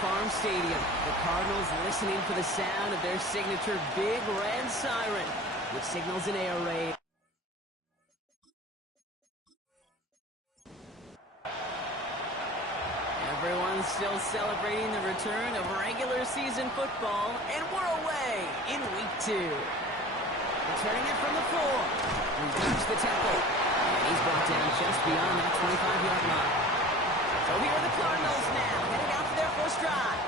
Farm Stadium. The Cardinals listening for the sound of their signature big red siren, which signals an air raid. Everyone's still celebrating the return of regular season football, and we're away in week 2. Returning it from the floor. He's reached the tackle, and he's brought down just beyond that 25-yard line. So here are the Cardinals now, heading out for their first drive.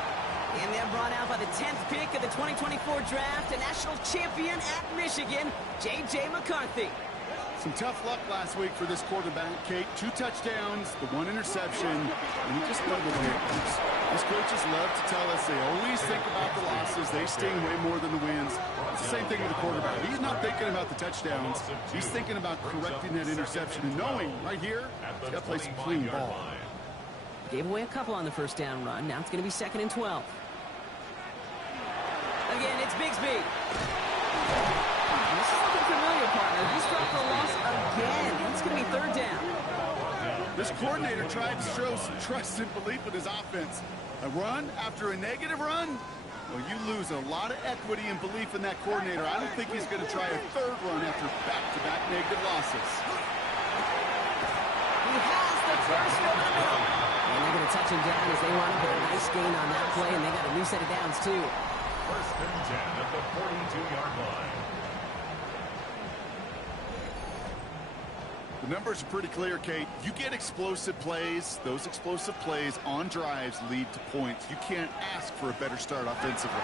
And they're brought out by the 10th pick of the 2024 draft, a national champion at Michigan, J.J. McCarthy. Some tough luck last week for this quarterback, Kate. 2 touchdowns, the 1 interception, and you just know the way it goes. These coaches love to tell us they always think about the losses. They sting way more than the wins. It's the same thing with the quarterback. He's not thinking about the touchdowns. He's thinking about correcting that interception and knowing right here, he's got to play some clean ball. Gave away a couple on the first down run. Now it's going to be 2nd and 12. Again, it's Bigsby. This is looking familiar, partner. He's dropped for a loss again. It's going to be 3rd down. This coordinator tried to show some trust and belief in his offense. A run after a negative run? Well, you lose a lot of equity and belief in that coordinator. I don't think he's going to try a 3rd run after back-to-back negative losses. He has the first one. And they're going to touch him down as they want to put a nice gain on that play, and they got a new set of downs, too. 1st and 10 at the 42-yard line. The numbers are pretty clear, Kate. You get explosive plays. Those explosive plays on drives lead to points. You can't ask for a better start offensively.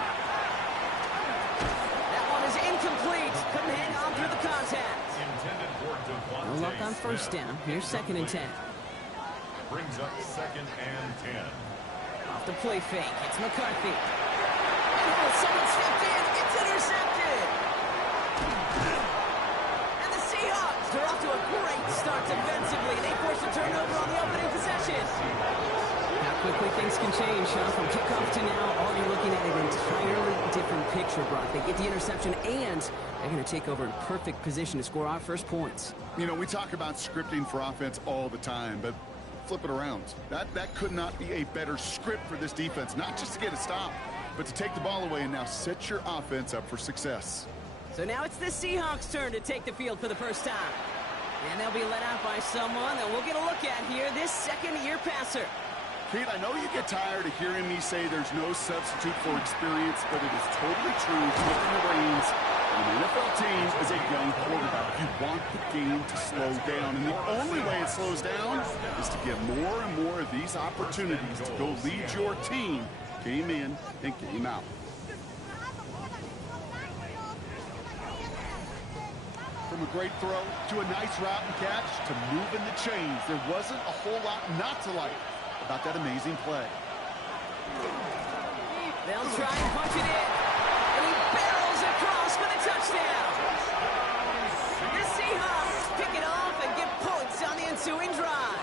That one is incomplete. Couldn't hang on through the contact. No luck on 1st down. Here's 2nd and 10. Brings up 2nd and 10. Off the play fake. It's McCarthy. And someone stepped in. It's intercepted. And the Seahawks, they're off to a great start defensively. They force a turnover on the opening possession. How quickly things can change, huh? From kickoff to now, all you're looking at an entirely different picture, Brock. They get the interception, and they're going to take over in perfect position to score our first points. You know, we talk about scripting for offense all the time, but flip it around. That could not be a better script for this defense, not just to get a stop, but to take the ball away and now set your offense up for success. So now it's the Seahawks' turn to take the field for the first time. And they'll be led out by someone that we'll get a look at here, this second-year passer. Pete, I know you get tired of hearing me say there's no substitute for experience, but it is totally true. Taking the reins of an NFL team as a young quarterback, you want the game to slow down, and the only way it slows down is to get more and more of these opportunities to go lead your team game in and game out. From a great throw to a nice route and catch to moving the chains, there wasn't a whole lot not to like about that amazing play. They'll try and punch it in, and he barrels across for the touchdown. The Seahawks pick it off and get points on the ensuing drive.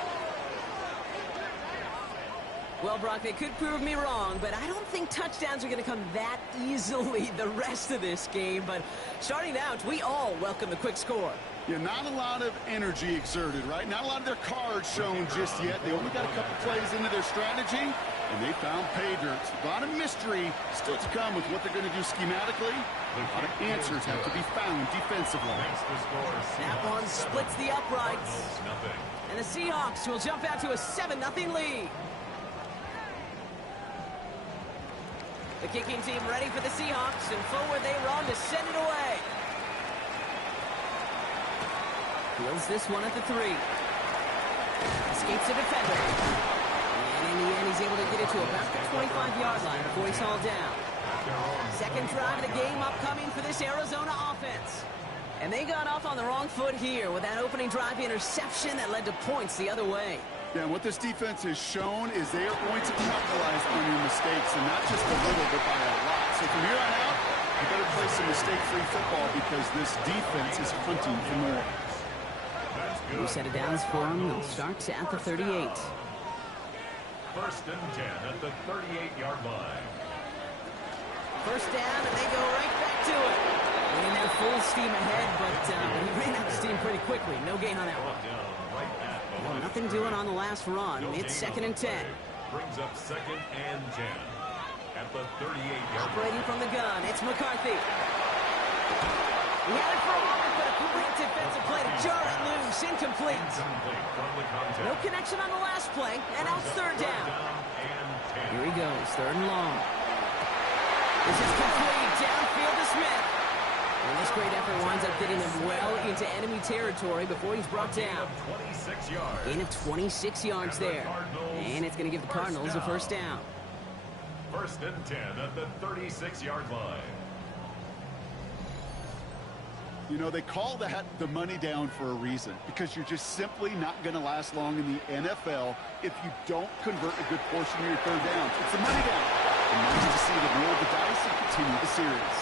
Well, Brock, they could prove me wrong, but I don't think touchdowns are going to come that easily the rest of this game. But starting out, we all welcome the quick score. Yeah, not a lot of energy exerted, right? Not a lot of their cards shown just yet. They only got a couple plays into their strategy, and they found pay dirt. A lot of mystery still to come with what they're going to do schematically. A lot of answers have to be found defensively. That one splits the uprights. And the Seahawks will jump out to a 7-0 lead. The kicking team ready for the Seahawks, and forward they run to send it away. Fields this one at the 3. Escapes the defender. And in the end, he's able to get it to about the 25-yard line before he's hauled down. Second drive of the game upcoming for this Arizona offense. And they got off on the wrong foot here with that opening drive interception that led to points the other way. Yeah, what this defense has shown is they are going to capitalize on your mistakes, and not just a little, but by a lot. So from here on out, you better play some mistake-free football because this defense is hunting for more. New set of downs for them. They'll start at the 38. 1st and 10 at the 38-yard line. First down, and they go right back to it. And they're full steam ahead, but he ran out of steam pretty quickly. No gain on that one. Well, nothing doing on the last run. It's 2nd and 10. brings up 2nd and 10. At the 38-yard Operating from the gun, it's McCarthy. He had it for a moment, but a great defensive play to jar it loose. Incomplete. from the contest. No connection on the last play, and now it's third down. And 10. Here he goes, 3rd and long. This is complete, downfield to Smith. And this great effort winds up getting him well into enemy territory before he's brought down. 26 yards. Gain of 26 yards there. And it's going to give the Cardinals a first down. 1st and 10 at the 36-yard line. You know, they call that the money down for a reason, because you're just simply not going to last long in the NFL if you don't convert a good portion of your third downs. It's the money down. And nice to see them roll the dice and continue the series.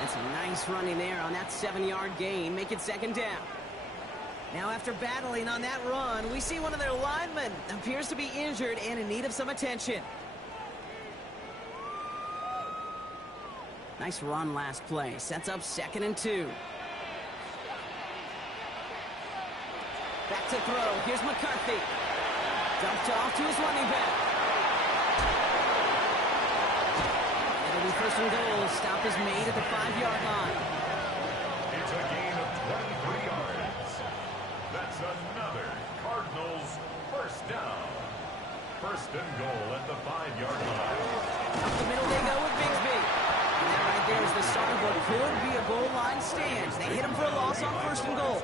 And some nice running there on that 7-yard gain. Make it 2nd down. Now after battling on that run, we see one of their linemen appears to be injured and in need of some attention. Nice run last play. Sets up 2nd and 2. Back to throw. Here's McCarthy. Dumped off to his running back. It'll be 1st and goal. Stop is made at the 5-yard line. It's a gain of 23 yards. That's another Cardinals first down. 1st and goal at the 5-yard line. Up the middle they go with Bigsby. And that right there is the start of what could be a goal line stand. They hit him for a loss on 1st and goal.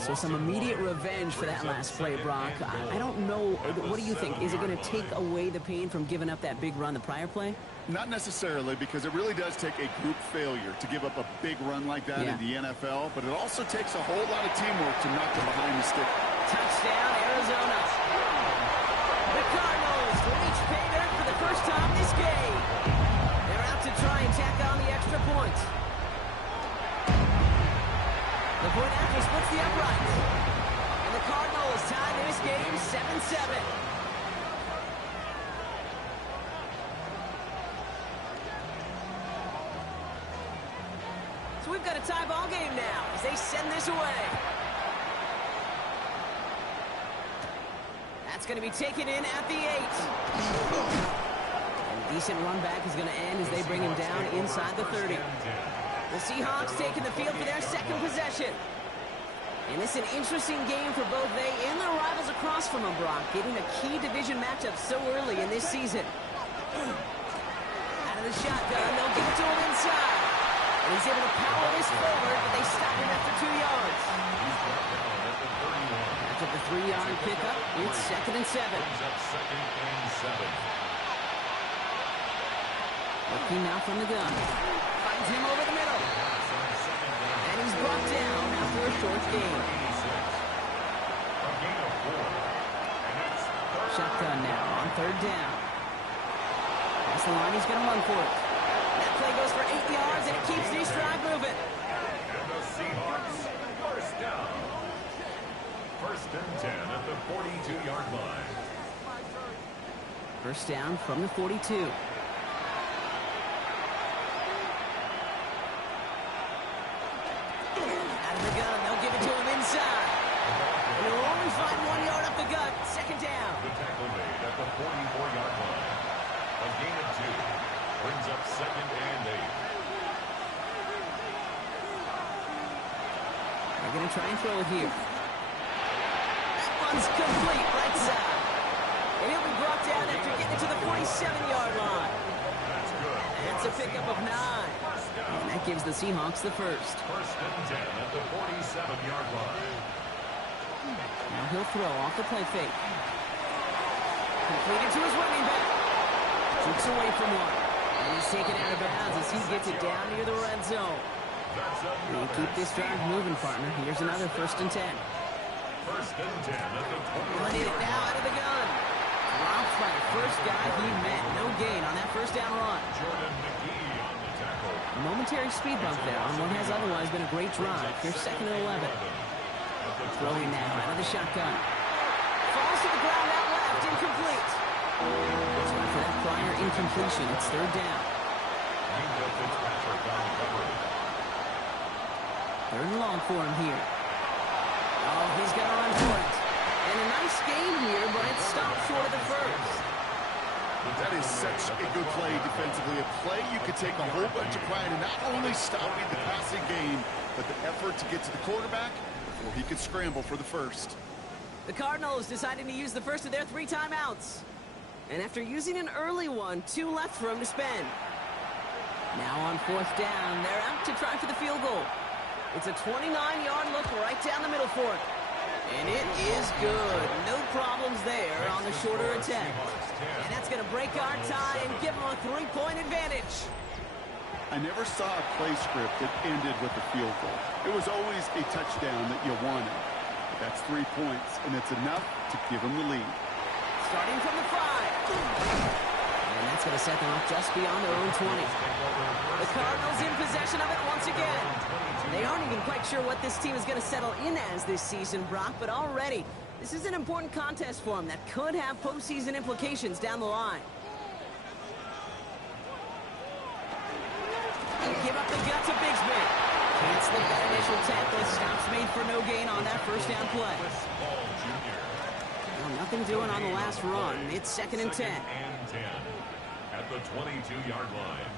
So some immediate revenge for that last play, Brock. I don't know. What do you think? Is it going to take away the pain from giving up that big run the prior play? Not necessarily, because it really does take a group failure to give up a big run like that in the NFL, but it also takes a whole lot of teamwork to knock them behind the stick. Touchdown, Arizona. The Cardinals reach pay dirt for the first time this game. They're out to try and tack on the extra points. The point after splits the uprights. And the Cardinals tie this game 7-7. So we've got a tie ball game now as they send this away. That's going to be taken in at the 8. And a decent run back is going to end as they bring him down inside the 30. The Seahawks taking the field for their 2nd possession. And this is an interesting game for both they and their rivals across from them, Brock, getting a key division matchup so early in this season. Out of the shotgun, they'll give it to him inside. And he's able to power this forward, but they stop him after 2 yards. After the 3-yard pickup, it's 2nd and 7. Looking now from the gun. Finds him over the middle. And he's brought down after a short gain. Shotgun now on 3rd down. That's the line, he's going to run for it. That play goes for 8 yards, and it keeps the drive moving. And the Seahawks first down. 1st and 10 at the 42-yard line. First down from the 42. Find 1 yard up the gut. 2nd down. The tackle made at the 44-yard line. A gain of 2 brings up 2nd and 8. They're going to try and throw it here. That one's complete, right side. And he'll be brought down after getting it to the 47-yard line. That's good. That's a pickup of 9. And that gives the Seahawks the first. 1st and 10 at the 47-yard line. Now he'll throw off the play fake. Completed to his running back. Jukes away from one. And he's taken out of bounds as he gets it down near the red zone. And keep this drive moving, partner. Here's another 1st and 10. 1st and 10 at the 20. Running it now out of the gun. Dropped by the first guy he met. No gain on that 1st down run. Jordan McGee on the tackle. A momentary speed bump there on what has otherwise been a great drive. Here's 2nd and 11. Throwing now out of the shotgun. Falls to the ground out left. Incomplete. So after that prior incompletion, it's 3rd down. 3rd and long for him here. Oh, he's got to run for it. And a nice gain here, but it's stopped short of the 1st. such a good play defensively. A play you could take a whole bunch of pride in, not only stopping the passing game, but the effort to get to the quarterback before he could scramble for the first. The Cardinals deciding to use the first of their 3 timeouts. And after using an early one, 2 left for him to spend. Now on 4th down, they're out to try for the field goal. It's a 29-yard look right down the middle for it. And it is good. No problems there on the shorter attempt. And that's going to break our tie and give them a 3-point advantage. I never saw a play script that ended with a field goal. It was always a touchdown that you wanted. But that's 3 points, and it's enough to give them the lead. Starting from the 5. And that's going to set them up just beyond their own 20. The Cardinals in possession of it once again. They aren't even quite sure what this team is going to settle in as this season, Brock, but already this is an important contest for them that could have postseason implications down the line. Give up the gut to Bigsby. Can't slip that initial tackle. Stops made for no gain on that first down play. Well, nothing doing on the last run. It's 2nd and 10. At the 22-yard line.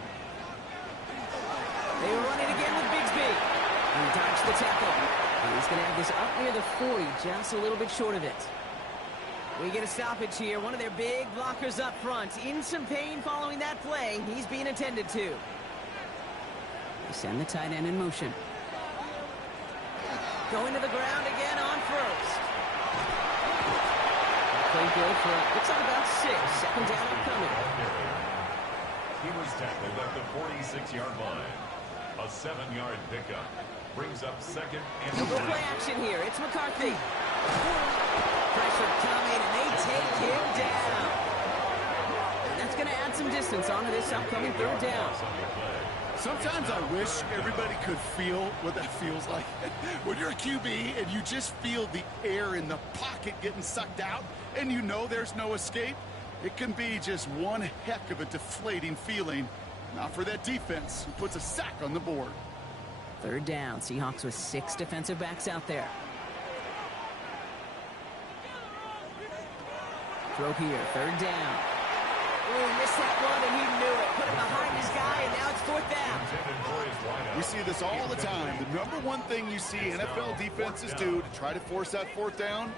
They run it again with Bigsby. He dodged the tackle. And he's going to have this up near the 40, just a little bit short of it. We get a stoppage here. One of their big blockers up front. In some pain following that play. He's being attended to. They send the tight end in motion. Going to the ground again on first. Play good for, looks like about 6. 2nd down upcoming. He was tackled at the 46-yard line. A 7-yard pickup brings up 2nd and 3. No play action here. It's McCarthy. Pressure coming, and they take him down. And that's going to add some distance onto this upcoming 3rd down. Sometimes I wish everybody could feel what that feels like. When you're a QB and you just feel the air in the pocket getting sucked out and you know there's no escape, it can be just one heck of a deflating feeling. Not for that defense who puts a sack on the board. 3rd down. Seahawks with 6 defensive backs out there. Throw here. 3rd down. Oh, he missed that one, and he knew it. Put it behind his guy, and now it's 4th down. We see this all the time. The number one thing you see NFL defenses do to try to force that 4th down,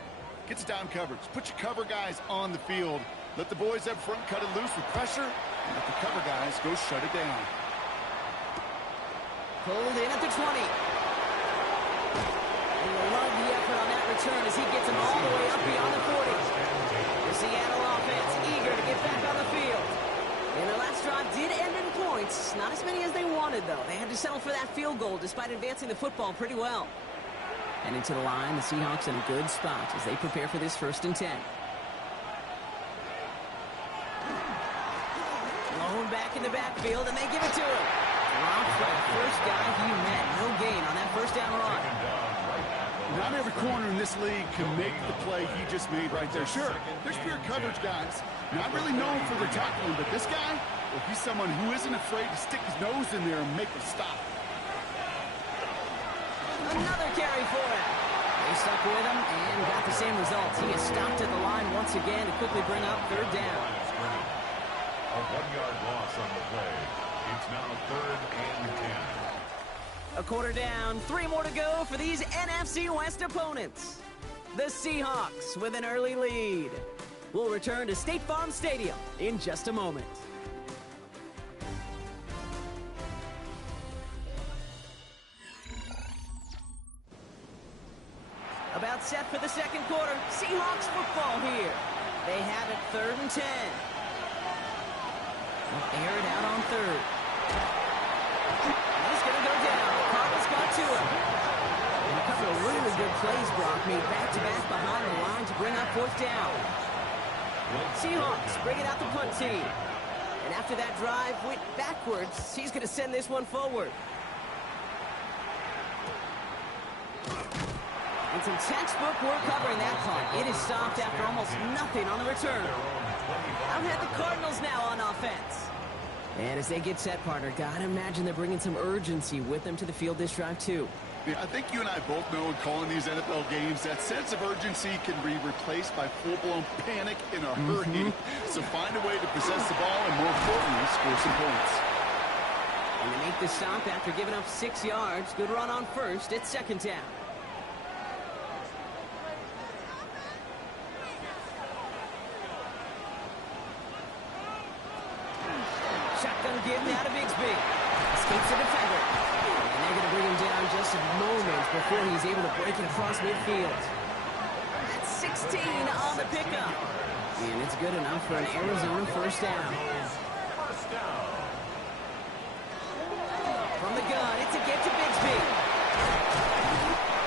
gets down coverage. Put your cover guys on the field. Let the boys up front cut it loose with pressure, and let the cover guys go shut it down. Pulled in at the 20. And I love the effort on that return as he gets him all the way up beyond the 40. The Seattle offense eager to get back on the field. And the last drive did end in points. Not as many as they wanted, though. They had to settle for that field goal despite advancing the football pretty well. And into the line, the Seahawks in a good spot as they prepare for this 1st and 10. Thrown back in the backfield, and they give it to him. Dropped by the first guy he met. No gain on that 1st down run. Not every corner in this league can make the play he just made right there. Sure, there's pure coverage guys. Not really known for their tackling, but this guy, well, he's someone who isn't afraid to stick his nose in there and make a stop. Another carry for him. They stuck with him and got the same results. He is stopped at the line once again to quickly bring up 3rd down. A 1-yard loss on the play. It's now 3rd and 10. A quarter down, 3 more to go for these NFC West opponents. The Seahawks with an early lead. We'll return to State Farm Stadium in just a moment. About set for the 2nd quarter. Seahawks football here. They have it 3rd and 10. They'll air it out on 3rd. He's going to go down. Cardinals got to him. And a couple of really good plays, Brock, made back-to-back behind the line to bring up 4th down. Seahawks bring it out the punt team. And after that drive went backwards, he's going to send this one forward. And some textbook work covering that punt. It is stopped after almost nothing on the return. I've had the Cardinals now on offense. And as they get set, partner, gotta imagine they're bringing some urgency with them to the field this drive, too. Yeah, I think you and I both know in calling these NFL games that sense of urgency can be replaced by full-blown panic in a hurry. So find a way to possess the ball and, more importantly, score some points. And they make the stop after giving up 6 yards. Good run on first. It's second down. Shotgun give now to Bigsby. Escapes the defender. And they're going to bring him down just a moment before he's able to break it across midfield. That's 16 on the pickup. And it's good enough for an Arizona first down. From the gun, it's a get to Bigsby.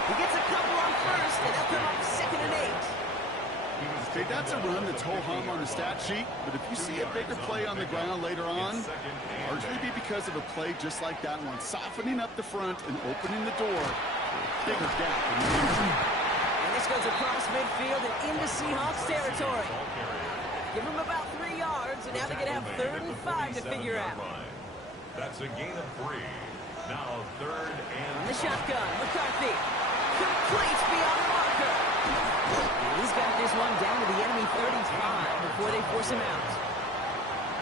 He gets a couple on first, and they'll come up second and 8. Okay, that's a run that's ho-hum on the stat sheet, but if you see a bigger play on the ground later on, largely be because of a play just like that one, softening up the front and opening the door for a bigger gap in the future. And this goes across midfield and into Seahawks territory. Give them about 3 yards, and now they're going to have 3rd and 5 to figure out. That's a gain of 3. Now 3rd and... On the shotgun, McCarthy. Complete beyond the marker. And he's got this one down to the enemy 35 before they force him out.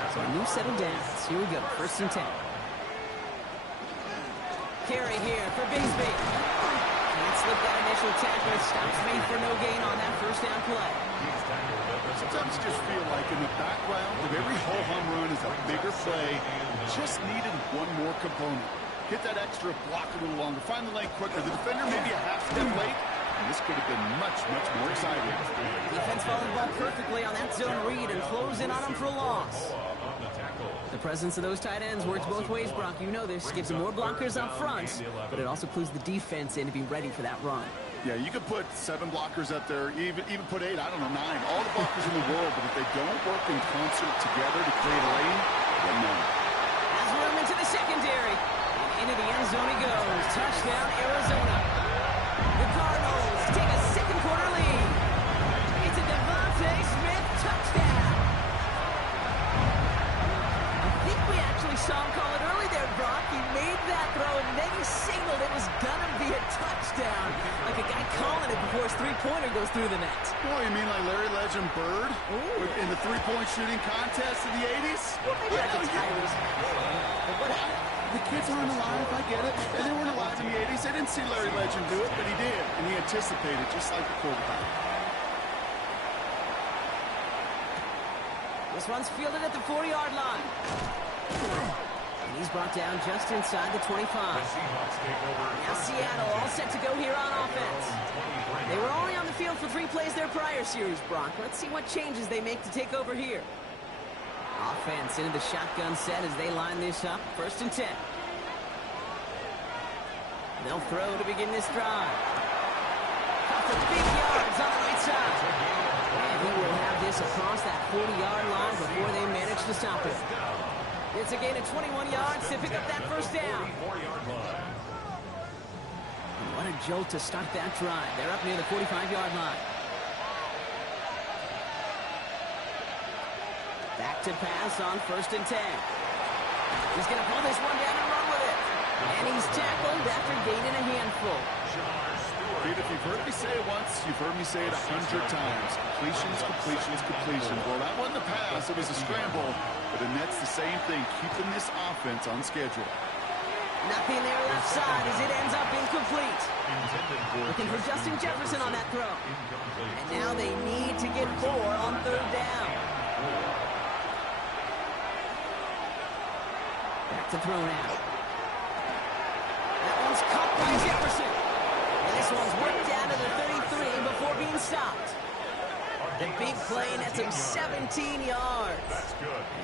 So a new set of downs. Here we go, 1st and 10. Carry here for Bigsby. Can't slip that initial tackle. Stops me for no gain on that first down play. Sometimes you just feel like in the background of every ho-hum run is a bigger play. Just needed one more component. Hit that extra block a little longer. Find the lane quicker. The defender maybe a half step late. And this could have been much, much more exciting. Defense following the ball perfectly on that zone read and close in on him for a loss. The presence of those tight ends works both ways, Brock. You know this. Gives them more blockers up front, but it also clues the defense in to be ready for that run. Yeah, you could put 7 blockers up there, even put 8, I don't know, 9. All the blockers in the world, but if they don't work in concert together to create a lane, then no. Has room into the secondary. And into the end zone he goes. Touchdown, Arizona. The Cardinals take a second quarter lead. It's a Devontae Smith touchdown. I think we actually saw him call it early there, Brock. He made that throw, and then he signaled it was going to be a touchdown. Like a guy calling it before his three-pointer goes through the net. Oh, you mean like Larry Legend Bird in the three-point shooting contest in the 80s? Well, maybe not the Tigers. The kids aren't alive, I get it. And they weren't alive in the 80s. They didn't see Larry Legend do it, but he did. And he anticipated, just like the quarterback. This one's fielded at the 40-yard line. And he's brought down just inside the 25. Now Seattle all set to go here on offense. They were only on the field for 3 plays their prior series, Brock. Let's see what changes they make to take over here. Offense into the shotgun set as they line this up. 1st and 10. They'll throw to begin this drive. Off the big yards on the right side. And he will have this across that 40-yard line before they manage to stop it. It's a gain of 21 yards to pick up that first down. And what a jolt to start that drive. They're up near the 45-yard line. Back to pass on 1st and 10. He's going to pull this one down and run with it. And he's tackled after gaining a handful. Dude, if you've heard me say it once, you've heard me say it 100 times. Completions, completions, completions. Well, that wasn't a pass. It was a scramble. But the net's the same thing, keeping this offense on schedule. Nothing there left side as it ends up incomplete. Looking for Justin Jefferson on that throw. And now they need to get 4 on 3rd down. Back to throw now. That one's caught by Jefferson. And this one's worked down to the 33 before being stopped. The big play nets him 17 yards.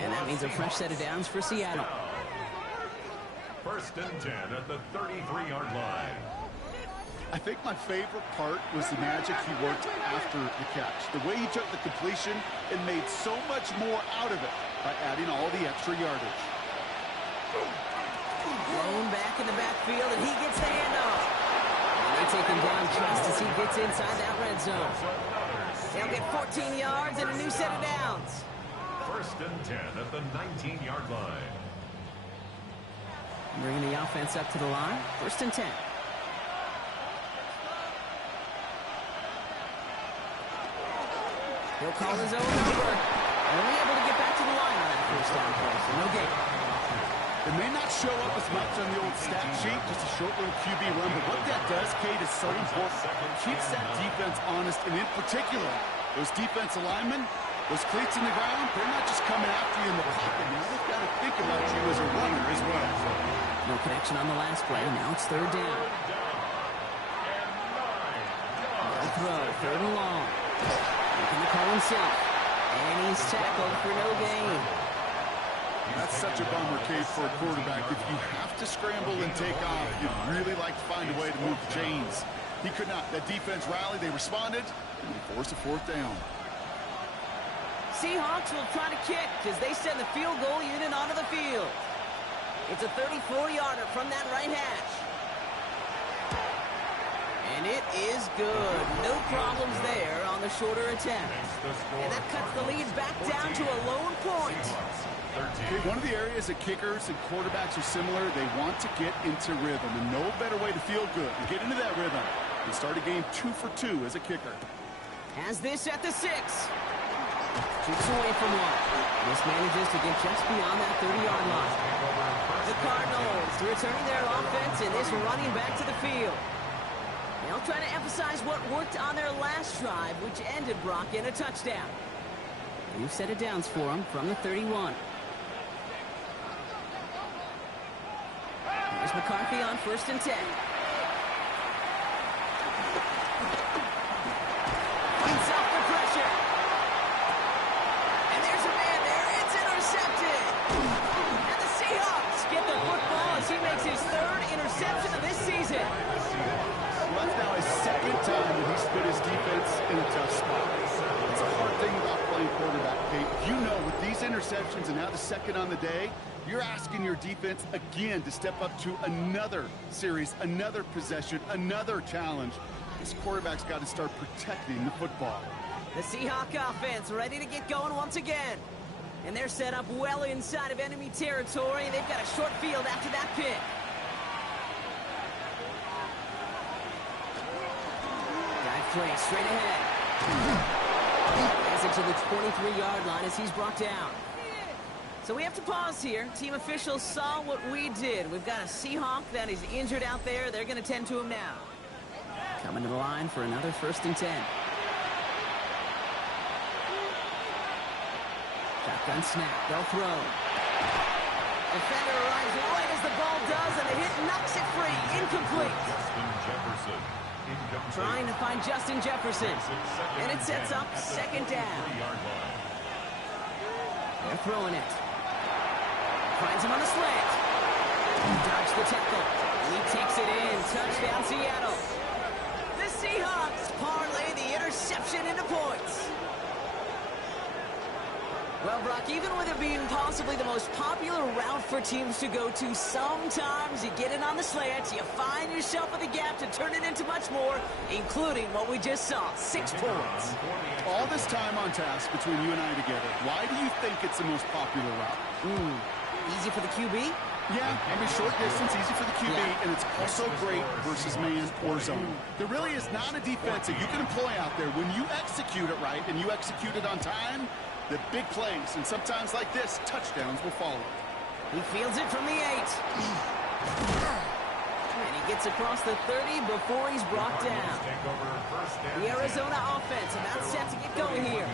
And that means a fresh set of downs for Seattle. 1st and 10 at the 33-yard line. I think my favorite part was the magic he worked after the catch. The way he took the completion and made so much more out of it by adding all the extra yardage. Thrown back in the backfield, and he gets the handoff. And they take him down just as he gets inside that red zone. They'll get 14 yards and a new set of downs. 1st and 10 at the 19-yard line. Bringing the offense up to the line. 1st and 10. He'll call his own number. Only able to get back to the line on that first down play, so no gain. It may not show up as much on the old stat sheet, just a short little QB run, but what that does, Kate, is so important. Keeps that defense honest, and in particular, those defensive linemen, those cleats in the ground, they're not just coming after you in the pocket. Now they've got to think about you as a runner as well. No connection on the last play. Now it's third down. They'll throw, third and long. Looking to call himself. And he's tackled for no gain. That's such a bummer, Kate, for a quarterback. If you have to scramble and take off, you'd really like to find a way to move the chains. He could not. That defense rallied, they responded, and they forced a fourth down. Seahawks will try to kick as they send the field goal unit onto the field. It's a 34-yarder from that right hash. And it is good. No problems there on the shorter attempt. And that cuts the lead back down to a lone point. Okay, one of the areas that kickers and quarterbacks are similar, they want to get into rhythm. And no better way to feel good and get into that rhythm than start a game 2 for 2 as a kicker. Has this at the 6. Keeps away from one. This manages to get just beyond that 30-yard line. The Cardinals returning their offense and this running back to the field. They'll try to emphasize what worked on their last drive, which ended, Brock, in a touchdown. We've set it downs for them from the 31. Here's McCarthy on 1st and 10. Finds off the pressure. And there's a man there. It's intercepted. And the Seahawks get the football as he makes his 3rd interception of this season. Well, that's now his 2nd time that he's put his defense in a tough spot. It's a hard thing about playing quarterback, Kate. You know, with these interceptions and now the 2nd on the day, you're asking your defense again to step up to another series, another possession, another challenge. This quarterback's got to start protecting the football. The Seahawk offense ready to get going once again. And they're set up well inside of enemy territory. They've got a short field after that pick. Dive play straight ahead. Has it to the 23-yard line as he's brought down. So we have to pause here. Team officials saw what we did. We've got a Seahawk that is injured out there. They're going to tend to him now. Coming to the line for another 1st and 10. Shotgun snap. They'll throw. Defender arrives right as the ball does, and the hit knocks it free. Incomplete. Justin Jefferson. Incomplete. Trying to find Justin Jefferson. And it sets up 2nd down. They're throwing it. Finds him on the slant. Dodge the tackle. He takes it in. Touchdown, Seattle. The Seahawks parlay the interception into points. Well, Brock, even with it being possibly the most popular route for teams to go to, sometimes you get it on the slant, you find yourself in the gap to turn it into much more, including what we just saw, 6 points. All this time on task between you and I together, why do you think it's the most popular route? Easy for the QB? Yeah, I mean, short distance, easy for the QB, and it's also great versus man or zone. There really is not a defense that you can employ out there. When you execute it right and you execute it on time, the big plays, and sometimes like this, touchdowns will follow. He fields it from the 8. And he gets across the 30 before he's brought down. The Arizona offense about set to get going here.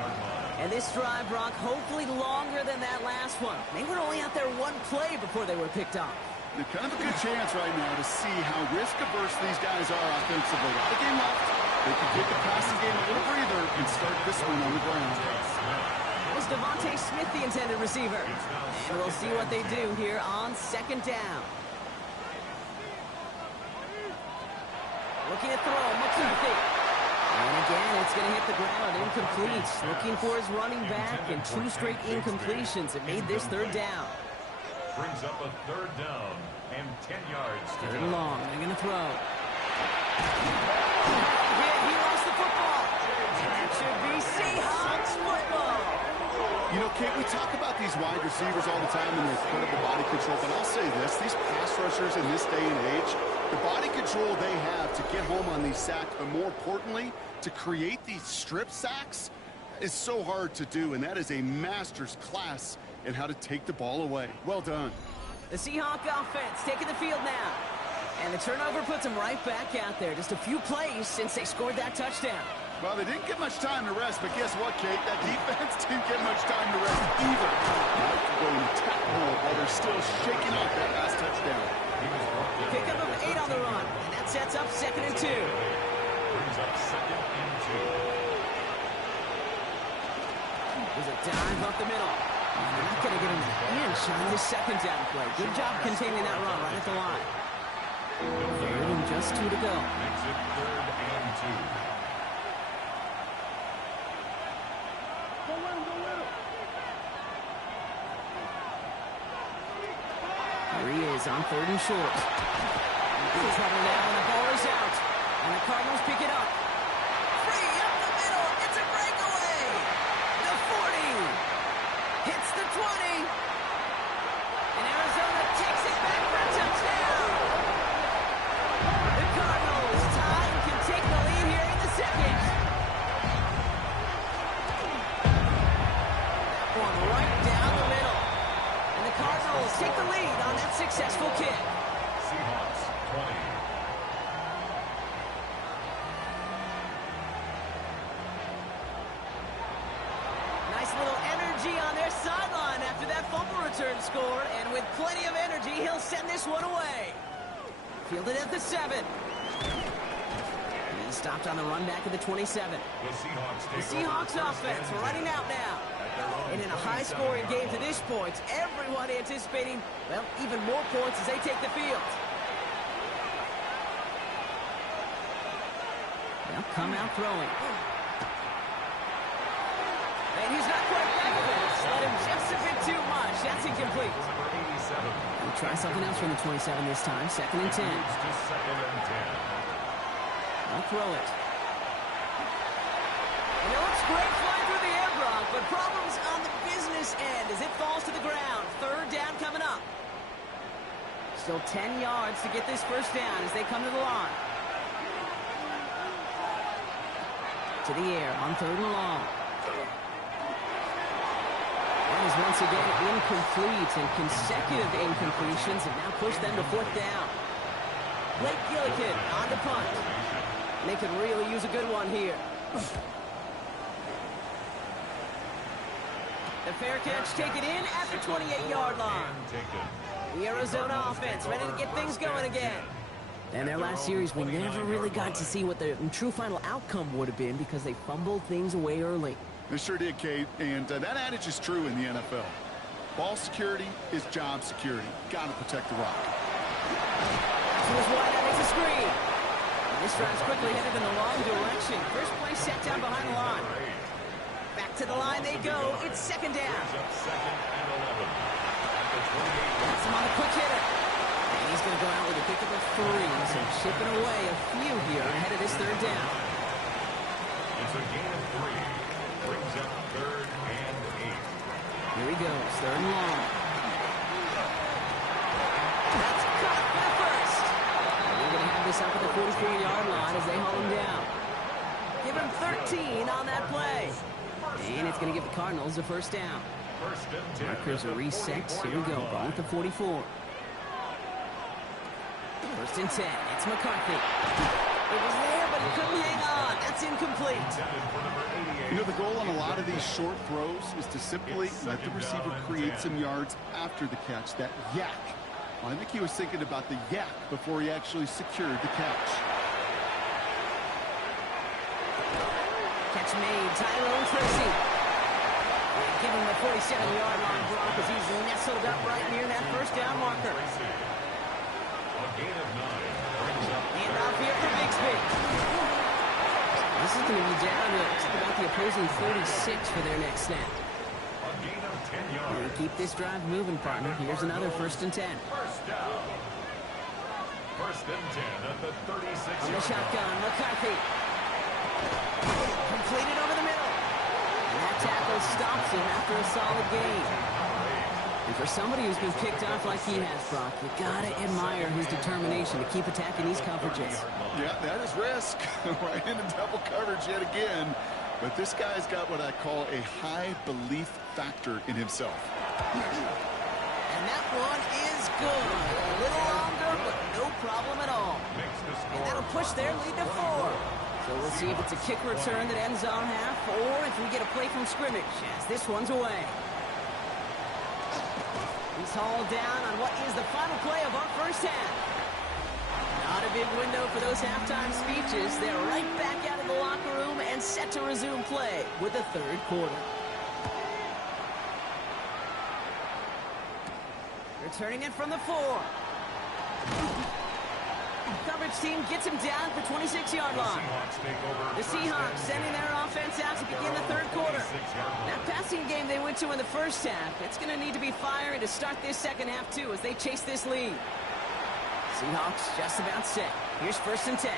And this drive, Brock, hopefully longer than that last one. They were only out there 1 play before they were picked off. They're kind of a good chance right now to see how risk-averse these guys are offensively. A lot of game left. They can give the passing game a little breather and start this one on the ground. That was Devontae Smith, the intended receiver. And we'll see what they do here on 2nd down. Looking at throw, McCarthy. And again, it's going to hit the ground, incomplete. Looking for his running back, and 2 straight incompletions. It made this 3rd down. Brings up a 3rd down and 10 yards to 3rd go. and long. They're going to throw. He lost the football. It should be Seahawks football. You know, Kate, we talk about these wide receivers all the time and their incredible body control, but I'll say this, these pass rushers in this day and age, the body control they have to get home on these sacks, but more importantly, to create these strip sacks, is so hard to do, and that is a master's class in how to take the ball away. Well done. The Seahawks offense taking the field now. And the turnover puts them right back out there. Just a few plays since they scored that touchdown. Well, they didn't get much time to rest, but guess what, Kate? That defense didn't get much time to rest either. They have to go and attack mode while they're still shaking off that last touchdown. Pickup of 8 on the run, and that sets up 2nd and 2. Brings up 2nd and 2. There's a dive up the middle. And they're not going to get him an inch on this 2nd down play. Good job containing that run right at the line. 3rd and just 2 to go. Makes it 3rd and 2. Here he is on 3rd and short. In trouble now, and the ball is out. And the Cardinals pick it up. Free up the middle. It's a breakaway. The 40. Hits the 20. And Arizona takes it back for a touchdown. The Cardinals tie and can take the lead here in the 2nd. That one right down the middle. And the Cardinals take the lead on that successful kick. Seahawks 20. Nice little energy on their sideline after that fumble return scored, and with plenty of energy, he'll send this one away. Fielded at the 7. And he's stopped on the run back of the 27. The Seahawks offense running out now. And in a high-scoring game to this point, everyone anticipating, well, even more points as they take the field. They'll come out throwing. And he's not quite back for it. Let him just a bit too much. That's incomplete. We'll try something else from the 27 this time. 2nd and 10. They'll throw it. And it looks great flying through the air, Brock, but problems on the business end as it falls to the ground. 3rd down coming up. Still 10 yards to get this 1st down as they come to the line. To the air on 3rd and long. That is once again incomplete, and consecutive incompletions have now pushed them to 4th down. Blake Gillikin on the punt. And they could really use a good one here. The fair catch taken in at the 28-yard line. The Arizona offense ready to get things going again. And their last series, we never really got to see what the true final outcome would have been because they fumbled things away early. They sure did, Kate, and that adage is true in the NFL. Ball security is job security. Got to protect the rock. He was wide out, makes a screen. And this drive's quickly headed in the wrong direction. First play set down behind the line. Back to the line they go. It's 2nd down. That's him on a quick hitter. And he's going to go out with a pickup of 3. So chipping away a few here ahead of this 3rd down. It's a gain of 3. Brings up 3rd and 8. Here he goes, 3rd and long. That's caught for the 1st. And we're going to have this up at the 44-yard line as they haul him down. Give him 13 on that play. And it's going to give the Cardinals a 1st down. Markers are reset. Here we go, ball at the 44. 1st and 10. It's McCarthy. It was there, but he couldn't hang on. That's incomplete. You know, the goal on a lot of these short throws is to simply let the receiver create some yards after the catch, that yak. Well, I think he was thinking about the yak before he actually secured the catch. Catch made. Tyrone Tracy. Give him the 47-yard line, Brock, as he's nestled up right near that 1st down marker. A gain of 9. And off here for Bixby. This is going to be down to about the opposing 36 for their next snap. A gain of 10 yards. We'll keep this drive moving, partner. Here's another 1st and 10. 1st down. 1st and 10 at the 36. On the shotgun, McCarthy. Completed over the middle. And that tackle stops him after a solid gain. And for somebody who's been picked off like he has, Brock, you gotta admire his determination to keep attacking these coverages. Yeah, that is risk. Right into double coverage yet again. But this guy's got what I call a high belief factor in himself. And that one is good. A little longer, but no problem at all. And that'll push their lead to 4. So we'll see if it's a kick return that ends on half, or if we get a play from scrimmage, as this one's away. He's hauled down on what is the final play of our first half. Not a big window for those halftime speeches. They're right back out of the locker room and set to resume play with the third quarter. Returning it from the 4. Coverage team gets him down for 26-yard line. The Seahawks sending their offense out to begin the third quarter. That passing game they went to in the first half, it's going to need to be firing to start this second half too as they chase this lead. Seahawks just about set. Here's 1st and 10.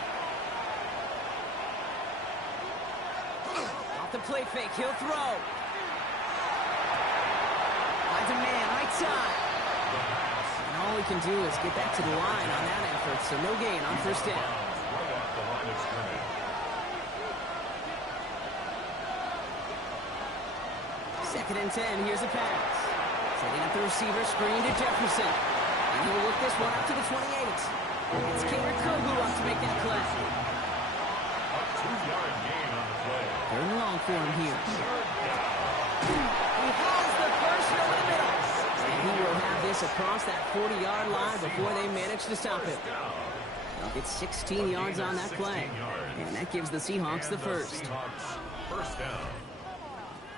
Off the play fake, he'll throw. Finds a man, right side. And all we can do is get back to the line on that effort, so no gain on 1st down. Second and 10, here's a pass. Setting up the receiver, screen to Jefferson. And he'll work this one up to the 28. It's Kader Kogu up to make that play. A 2-yard gain on the play. 3rd and long for him here. He has the first over the middle. And he will have this across that 40-yard line before they manage to stop it. They'll get 16 yards on that play. And that gives the Seahawks the first. First down.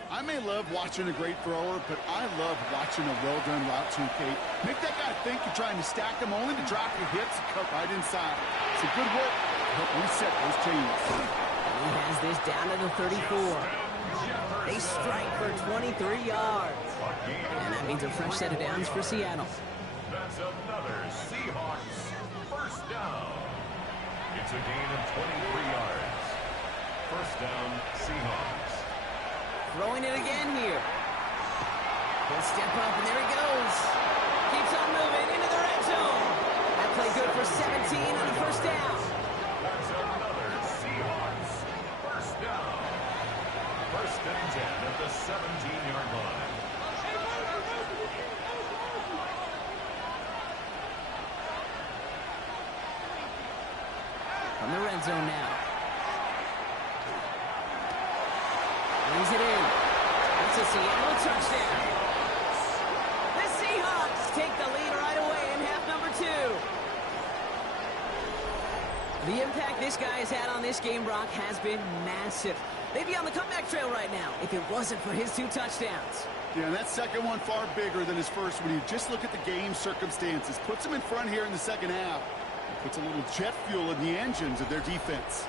I may love watching a great thrower, but I love watching a well-done route too, Kate. Make that guy think you're trying to stack him only to drop your hips and cut right inside. It's a good work to help reset those chains. He has this down to the 34. They strike for 23 yards. And that means a fresh set of downs for Seattle. That's another Seahawks first down. It's a gain of 23 yards. First down, Seahawks. Throwing it again here. He'll step up, and there he goes. Keeps on moving into the red zone. That play good for 17 on the first down. That's another Seahawks first down. First and 10 at the 17-yard line. From the red zone now. Brings it in. It's a Seattle touchdown. The Seahawks take the lead right away in half number 2. The impact this guy has had on this game, Brock, has been massive. They'd be on the comeback trail right now if it wasn't for his 2 touchdowns. Yeah, and that second one far bigger than his first when you just look at the game circumstances. Puts him in front here in the second half. Puts a little jet fuel in the engines of their defense.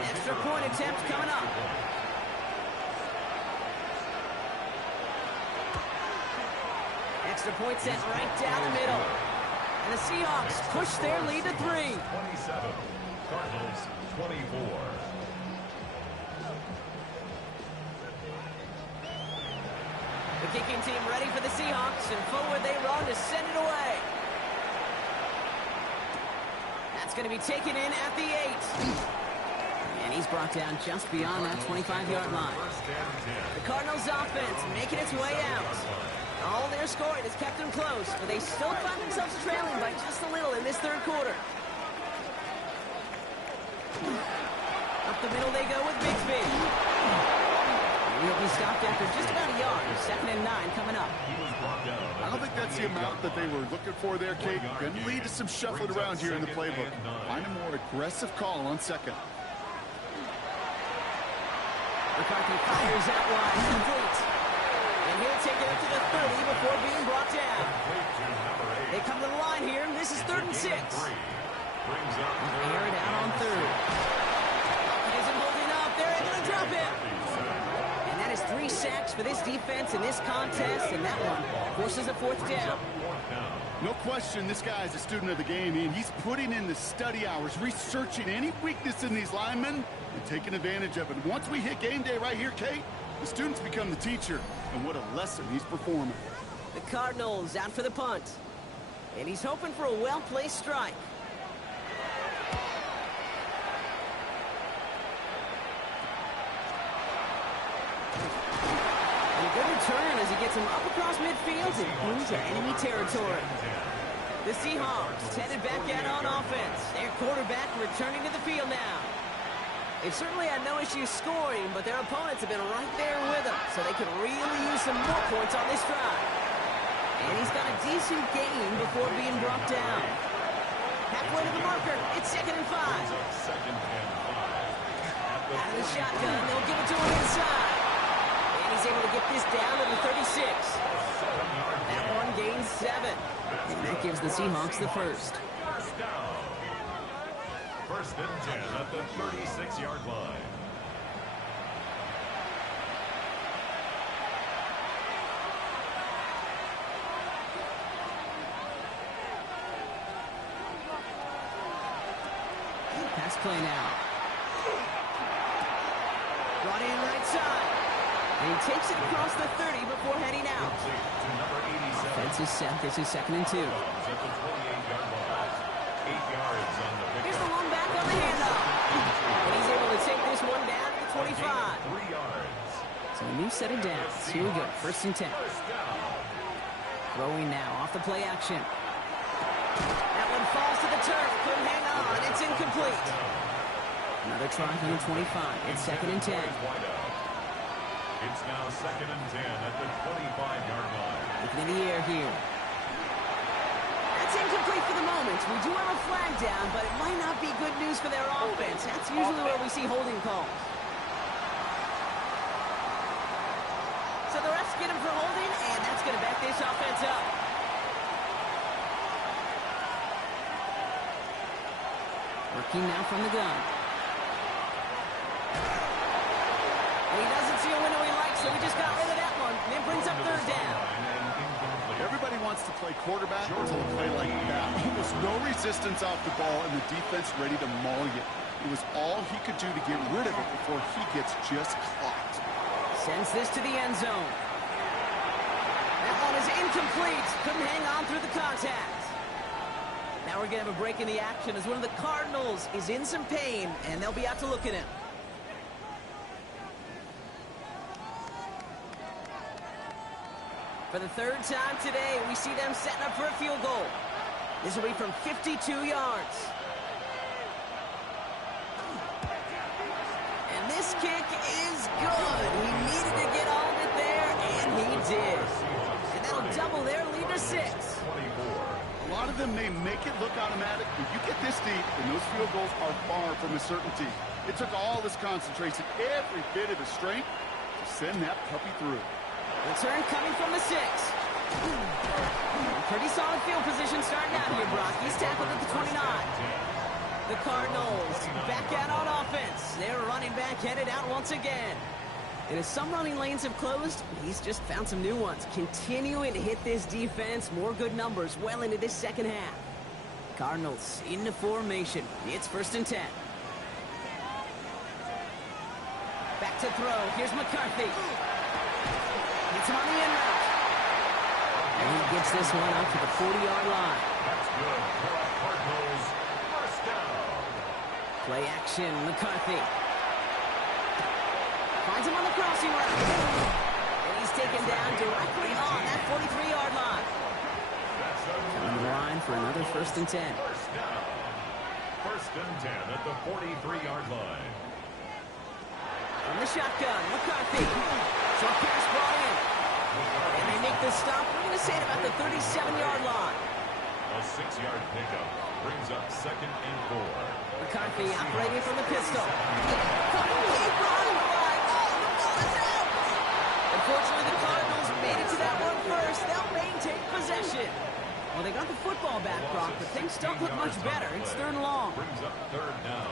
Extra point attempt coming up. Extra point sent right down the middle. And the Seahawks push their lead to 3. 27. Cardinals 24. The kicking team ready for the Seahawks, and forward they run to send it away. That's going to be taken in at the 8. And he's brought down just beyond that 25-yard line. The Cardinals offense making its way out. All their scoring has kept them close, but they still find themselves trailing by just a little in this third quarter. Up the middle they go with Bigsby. He'll be stopped after just about a yard. 2nd and 9 coming up. I don't think that's the amount that they were looking for there, Kate. Going to lead to some shuffling around here in the playbook. Find a more aggressive call on 2nd. McCarthy fires out wide, complete. And he'll take it up to the 30 before being brought down. They come to the line here, and this is 3rd and 6. They air it out on 3rd. It isn't holding up. They're able to drop him. And that is 3 sacks for this defense in this contest, and that one forces a 4th down. No question, this guy is a student of the game, and he's putting in the study hours, researching any weakness in these linemen and taking advantage of it. Once we hit game day right here, Kate, the students become the teacher, and what a lesson he's performing. The Cardinals out for the punt, and he's hoping for a well-placed strike. a good return as he gets him up across midfield and into enemy territory. The Seahawks headed back out on offense. Their quarterback returning to the field now. They've certainly had no issues scoring, but their opponents have been right there with them, so they could really use some more points on this drive. And he's got a decent gain before being brought down. Halfway to the marker, it's 2nd and 5. Out of the shotgun, they'll give it to him inside. And he's able to get this down to the 36. That one gains 7. And that gives the Seahawks the first. First and 10 at the 36-yard line. Pass play now. Brought in right side. And he takes it across the 30 before heading out. Offense is set. This is 2nd and 2. Here's the one back on the handoff. And he's able to take this one down to the 25. So a new set of downs. Here we go. 1st and 10. Throwing now off the play action. That one falls to the turf. Couldn't hang on. It's incomplete. Another try from the 25. It's 2nd and 10. It's now 2nd and 10 at the 25-yard line. Looking in the air here. That's incomplete for the moment. We do have a flag down, but it might not be good news for their offense. That's usually where we see holding calls. So the refs get him for holding, and that's going to back this offense up. Working now from the gun. And he doesn't see a window he likes, so he just got rid of that one. And it brings up 3rd down. Everybody wants to play quarterback until a play like that. Almost no resistance off the ball, and the defense ready to maul you. It was all he could do to get rid of it before he gets just caught. Sends this to the end zone. That one is incomplete. Couldn't hang on through the contact. Now we're going to have a break in the action as one of the Cardinals is in some pain, and they'll be out to look at him. For the 3rd time today, we see them setting up for a field goal. This will be from 52 yards. And this kick is good. He needed to get all of it there, and he did. And that'll double their lead to 6. A lot of them may make it look automatic, but you get this deep, and those field goals are far from a certainty. It took all this concentration, every bit of his strength, to send that puppy through. Return coming from the 6. Pretty solid field position starting out here, Brock. He's tackled at the 29. The Cardinals back out on offense. Their running back headed out once again. And as some running lanes have closed, he's just found some new ones. Continuing to hit this defense. More good numbers well into this 2nd half. Cardinals into formation. It's 1st and 10. Back to throw. Here's McCarthy. Gets him on the end route. And he gets this one out to the 40-yard line. That's good for the Cardinals. 1st down. Play action, McCarthy. Finds him on the crossing route. And he's taken down directly on that 43-yard line. Coming to the line for another 1st and 10. 1st down. 1st and 10 at the 43-yard line. From the shotgun, McCarthy. Short pass brought in. And they make the stop. We're going to say it about the 37-yard line. A 6-yard pickup brings up 2nd and 4. McCarthy operating from the pistol. Keep running, Brian. Oh, the ball is out. Unfortunately, the Cardinals made it to that one first. They'll maintain possession. Well, they got the football back, Brock, but things don't look much better. It's 3rd and long. Brings up 3rd down.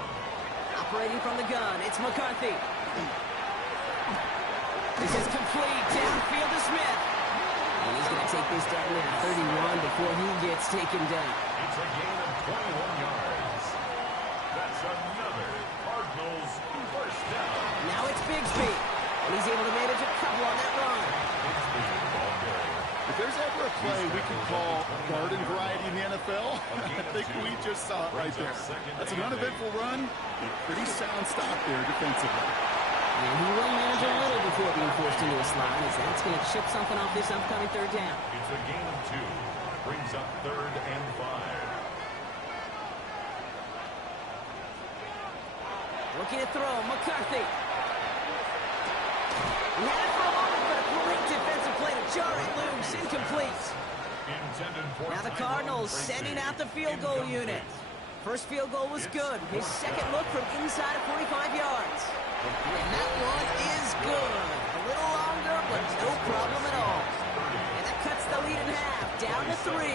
Operating from the gun, it's McCarthy. This is complete. Downfield to Smith. And he's going to take this down to 31 before he gets taken down. It's a gain of 21 yards. That's another Cardinals 1st down. Now it's Bigsby. And he's able to manage a couple on that run. If there's ever a play we can call garden variety in the NFL, I think we just saw it right there. That's an uneventful run and a pretty sound stop there defensively. And he will manage a little before being forced into a slide, as that's going to chip something off this upcoming third down. It's a gain of 2. Brings up 3rd and 5. Looking to throw, McCarthy. He had it for a moment, but a great defensive play to jar it loose. Incomplete. Now the Cardinals sending out the field goal unit. First field goal was good. His second look from inside of 45 yards. And that one is good. A little longer, but no problem at all. And that cuts the lead in half, down to 3.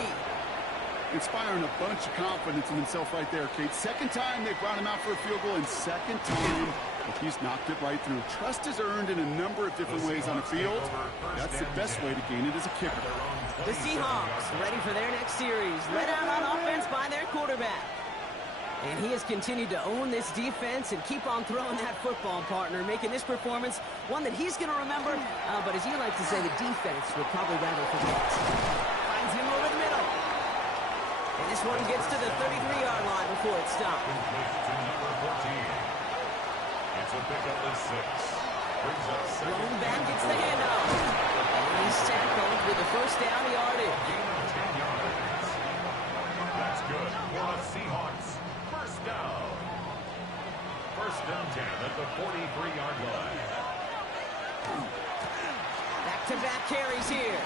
Inspiring a bunch of confidence in himself right there, Kate. Second time they brought him out for a field goal, and second time he's knocked it right through. Trust is earned in a number of different ways on the field. That's the best way to gain it as a kicker. The Seahawks ready for their next series, led out on offense by their quarterback. And he has continued to own this defense and keep on throwing that football, partner, making this performance one that he's going to remember, but as you like to say, the defense would probably rather forget. Finds him over the middle. And this one gets to the 33-yard line before it stopped. It's a pickup of 6. Brings up 2nd. Rolling back, gets the handoff. And he's tackled with the first down yardage. Gain of 10 yards. That's good for the Seahawks. First down. 1st and 10 at the 43-yard line. Back-to-back carries here.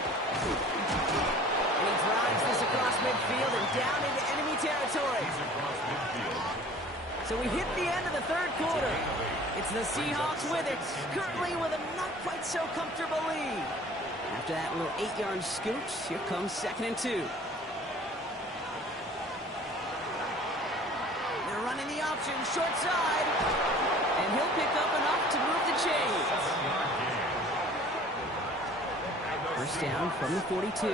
And he drives this across midfield and down into enemy territory. He's across midfield. So we hit the end of the third quarter. It's the Seahawks with it, currently with a not quite so comfortable lead. After that little 8-yard scooch, here comes 2nd and 2. They're running the option, short side. And he'll pick up enough to move the chains. First down from the 42.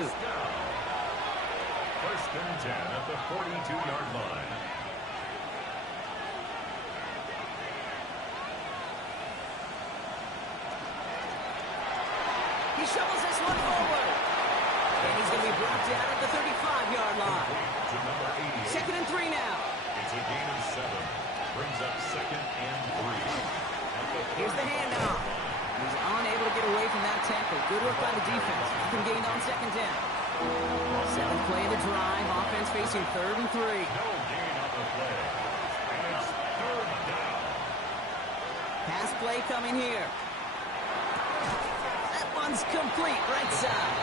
1st and 10 at the 42-yard line. He shovels this one forward. And he's going to be brought down at the 35-yard line. 2nd and 3 now. It's a gain of 7. Brings up 2nd and 3. Here's the handoff. He's unable to get away from that tackle. Good work by the defense. Nothing gained on 2nd down. 7th play of the drive. Offense facing 3rd and 3. No gain on the play. And it's 3rd down. Pass play coming here. That one's complete, right side.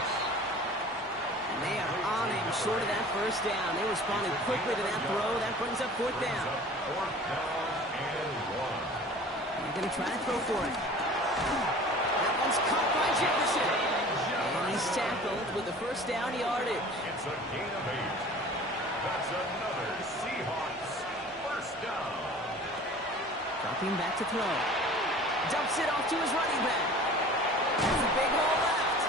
And they are on him short of that first down. They responded quickly to that throw. That brings up 4th down. 4th down and 1. They're going to try to throw for it. That one's caught by Jefferson. And he's tackled with the first down yardage. It's a gain of 8. That's another Seahawks first down. Dropping back to throw. Dumps it off to his running back. Has a big hole left.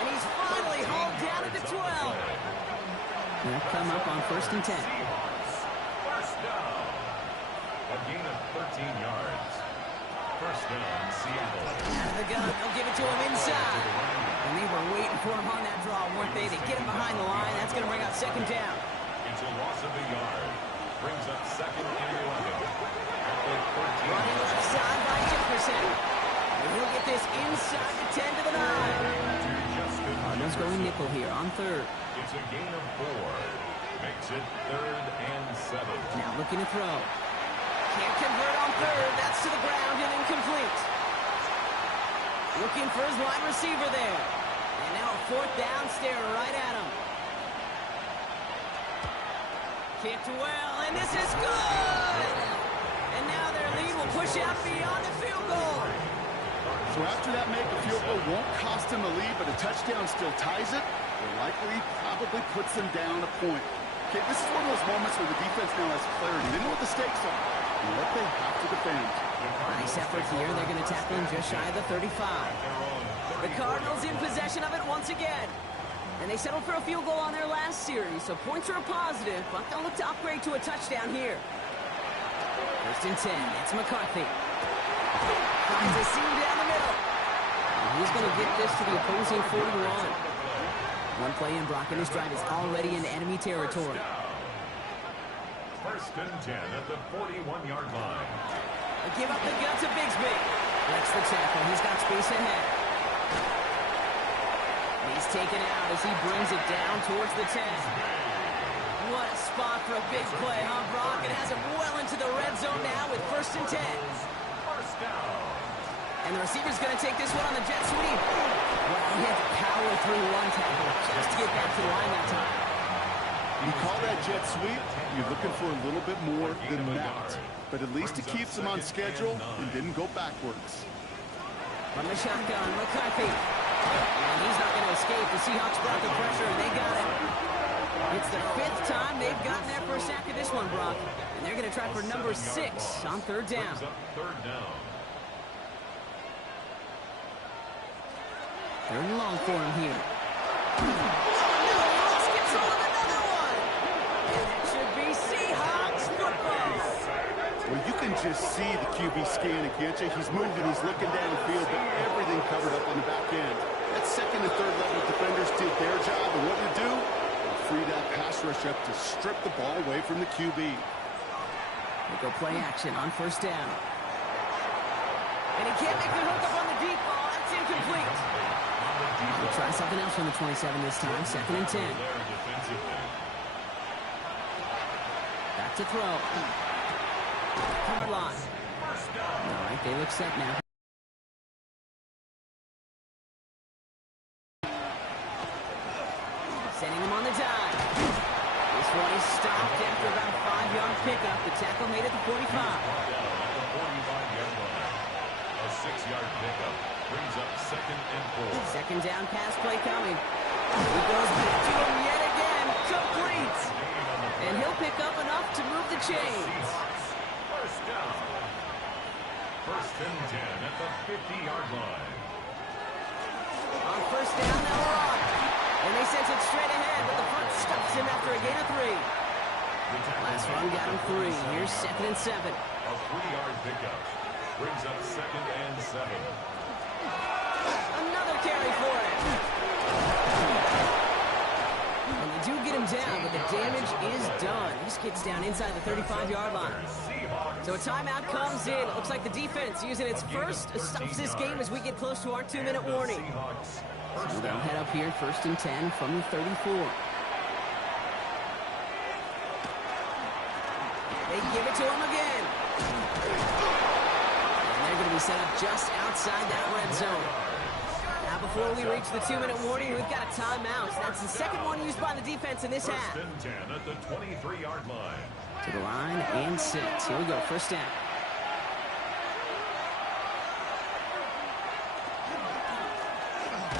And he's finally hauled down at the 12. They'll come up on 1st and 10. Seahawks first down. A gain of 13 yards. First down, Seattle. Out of the gun, they'll give it to him inside. And they were waiting for him on that draw, weren't they? They get him behind the line. That's going to bring up 2nd down. It's a loss of a yard. Brings up 2nd and 11. At the 13. Running left side by Jefferson. And he'll get this inside the 10 to the 9. Cardinals going nickel here on 3rd. It's a gain of 4. Makes it 3rd and 7. Now looking to throw. Can't convert on 3rd. That's to the ground and incomplete. Looking for his wide receiver there. And now a 4th down, stare right at him. Kicked well, and this is good! And now their lead will push out beyond the field goal. So after that make, a field goal won't cost him a lead, but a touchdown still ties it, or likely probably puts them down a point. Okay, this is one of those moments where the defense now has clarity. They know what the stakes are and what they have to defend. Nice effort here. They're going to tackle him just shy of the 35. The Cardinals in possession of it once again. And they settled for a field goal on their last series, so points are a positive, but they'll look to upgrade to a touchdown here. 1st and 10. It's McCarthy. Finds a seam down the middle. And he's going to get this to the opposing 41. One play in, Brock, and his drive is already into enemy territory. 1st and 10 at the 41-yard line. Give up the gun to Bigsby. Breaks the tackle. He's got space ahead. He's taken out as he brings it down towards the 10. What a spot for a big play, huh, Brock? It has him well into the red zone now with 1st and 10. First down. And the receiver's going to take this one on the jet sweep. Well, he had to power through one tackle just to get back to the line that time. You call that jet sweep, you're looking for a little bit more than that. But at least it keeps him on schedule and didn't go backwards. From the shotgun, McCarthy. And he's not going to escape. The Seahawks brought the pressure, and they got it. It's the 5th time they've gotten their first sack of this one, Brock. And they're going to try for number 6 on 3rd down. Third down. 3rd and long for him here. Oh, no! Skips on another one! And it should be Seahawks football! Well, you can just see the QB scanning, can't you? He's moving, he's looking downfield, but everything covered up on the back end. That 2nd and 3rd level defenders did their job, and what did it do? Free that pass rush up to strip the ball away from the QB. They go play action on 1st down. And he can't make the hook up on the deep ball. That's incomplete. We'll try something else from the 27 this time. 2nd and 10. Back to throw. Cover line. All right, they look set now. Sending them on the dive. This one is stopped after about a 5-yard pickup. The tackle made it to 45. A 6-yard pickup brings up 2nd and 4. 2nd down pass play coming. He goes back to him yet again. Complete. And he'll pick up enough to move the chains. First down. 1st and 10 at the 50-yard line. On 1st down, now we're on. And they sent it straight ahead, but the front stops him after a gain of 3. Last run got him 3. Here's 2nd and 7. A 3-yard pickup brings up 2nd and 7. Another carry for him. And they do get him down, but the damage is done. He just gets down inside the 35-yard line. So a timeout comes in. It looks like the defense using its first stops this game as we get close to our 2-minute warning. So they'll head up here, 1st and 10 from the 34. They give it to him again. And they're going to be set up just outside that red zone. Now before we reach the 2-minute warning, we've got a timeout. That's the 2nd one used by the defense in this half. 1st and 10 at the 23-yard line. To the line and 6. Here we go, 1st down.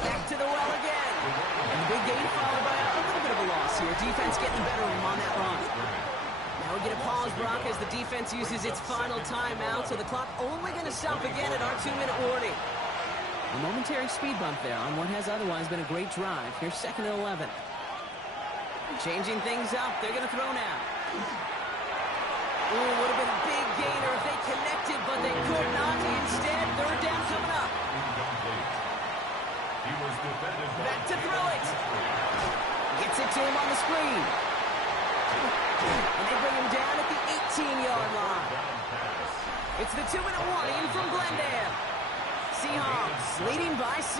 Back to the well again. And the big gain followed by a little bit of a loss here. Defense getting the better of him on that run. Now we get a pause, Brock, as the defense uses its final timeout. So the clock only going to stop again at our 2-minute warning. A momentary speed bump there on what has otherwise been a great drive. Here's 2nd and 11. Changing things up. They're going to throw now. Ooh, would have been a big gainer if they connected, but they could not. Instead, 3rd down coming up. He was defended Back to throw it. Gets it to him on the screen. And they bring him down at the 18-yard line. It's the 2-minute warning from Glendale. Seahawks leading by 6.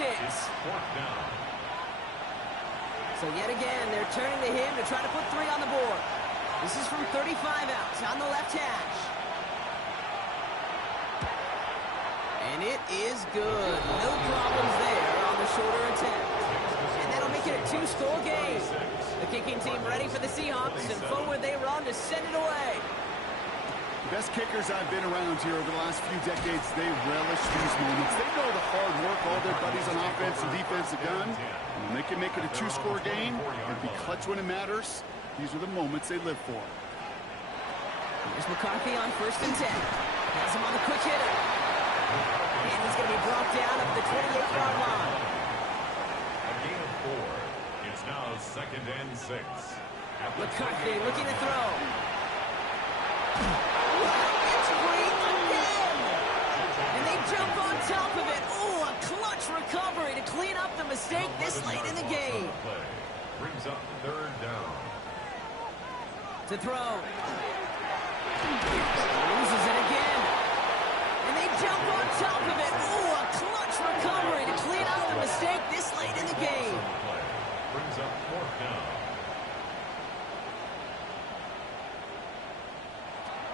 So yet again, they're turning to him to try to put 3 on the board. This is from 35 out on the left hash. And it is good. No problems there on the shorter attempt. And that'll make it a 2-score game. The kicking team ready for the Seahawks, and forward they run to send it away. The best kickers I've been around here over the last few decades, they relish these moments. They know the hard work all their buddies on offense and defense have done. And when they can make it a 2-score game and be clutch when it matters, these are the moments they live for. Here's McCarthy on 1st and 10. Has him on the quick hitter. And he's going to be brought down up the 28-yard line. A gain of 4. It's now 2nd and 6. McCarthy looking to throw. It's free again. And they jump on top of it. Oh, a clutch recovery to clean up the mistake this late in the game. Brings up 3rd down. To throw. Loses it again. And they they jump on top of it. Ooh, a clutch recovery to clean up the mistake this late in the game. Brings up fourth down.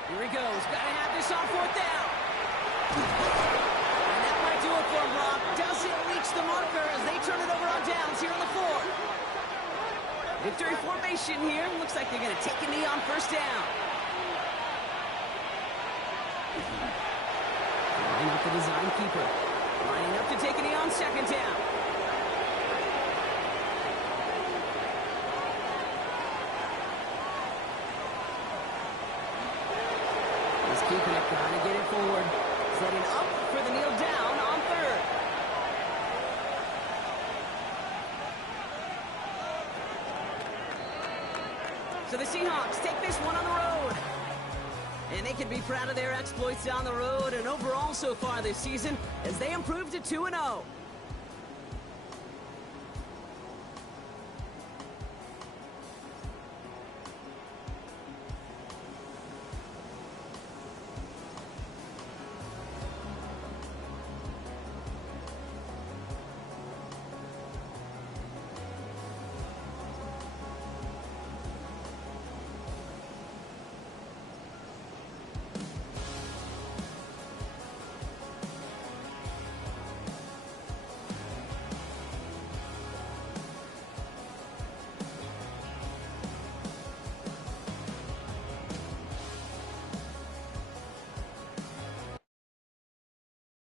Here he goes. Got to have this on fourth down. And that might do it for him, Rob. Doesn't reach the marker as they turn it over on downs here on the 4. Victory formation here. Looks like they're going to take a knee on first down. Line up the design keeper. Lining up to take a knee on second down. He's keeping it, trying to get it forward. Setting up for the kneel down on third. So the Seahawks take this one on the road. And they can be proud of their exploits on the road and overall so far this season as they improved to 2-0.